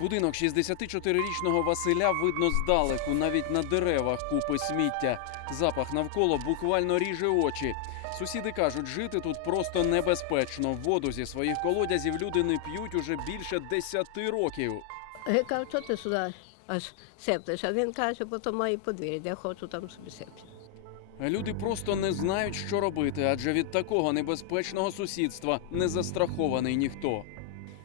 Будинок 64-річного Василя видно здалеку, навіть на деревах купи сміття. Запах навколо буквально ріже очі. Сусіди кажуть, жити тут просто небезпечно. Воду зі своїх колодязів люди не п'ють уже більше 10 років. Я кажу, що ти сюди аж септиш? А він каже, бо то має подвір'я, я хочу там собі септи. Люди просто не знають, що робити, адже від такого небезпечного сусідства не застрахований ніхто.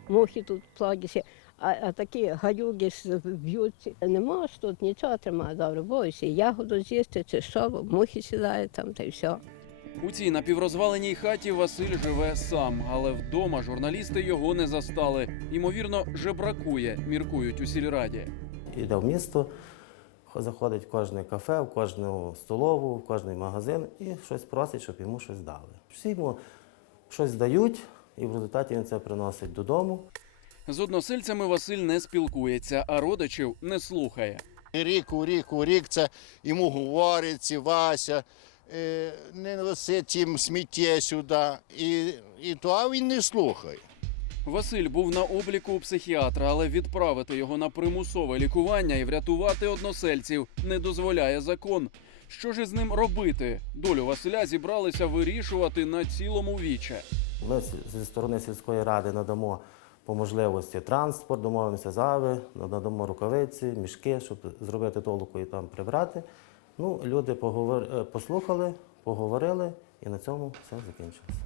Мухи тут плодяться, а, а такі гадюги с- б'ються. Не можеш тут нічого тримати, добре, боюся. Ягоду з'їсти чи що, бо мухи сідають там та й все. У цій напіврозваленій хаті Василь живе сам, але вдома журналісти його не застали. Ймовірно, жебракує, міркують у сільраді. Йде в місто, заходить в кожне кафе, в кожну столову, в кожний магазин і щось просить, щоб йому щось дали. Всі йому щось дають, і в результаті він це приносить додому. З односельцями Василь не спілкується, а родичів не слухає. Рік у рік у рік це йому говорить, ці Вася, е, не носить їм сміття сюди. І, і то а він не слухає. Василь був на обліку у психіатра, але відправити його на примусове лікування і врятувати односельців не дозволяє закон. Що ж із ним робити? Долю Василя зібралися вирішувати на цілому віче. Ми зі сторони сільської ради надамо по можливості транспорт, домовимося зави, надамо рукавиці, мішки, щоб зробити толоку і там прибрати. Ну, люди поговор... е, послухали, поговорили, і на цьому все закінчилося.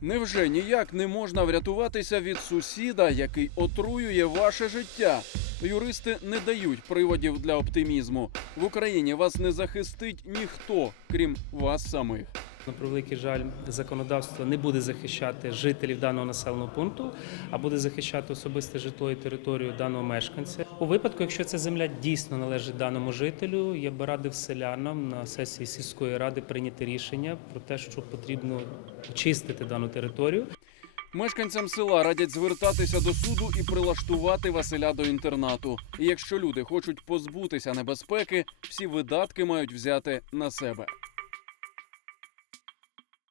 Невже ніяк не можна врятуватися від сусіда, який отруює ваше життя? Юристи не дають приводів для оптимізму. В Україні вас не захистить ніхто, крім вас самих. На превеликий жаль, законодавство не буде захищати жителів даного населеного пункту, а буде захищати особисте житло і територію даного мешканця. У випадку, якщо ця земля дійсно належить даному жителю, я би радив селянам на сесії сільської ради прийняти рішення про те, що потрібно очистити дану територію. Мешканцям села радять звертатися до суду і прилаштувати Василя до інтернату. І якщо люди хочуть позбутися небезпеки, всі видатки мають взяти на себе.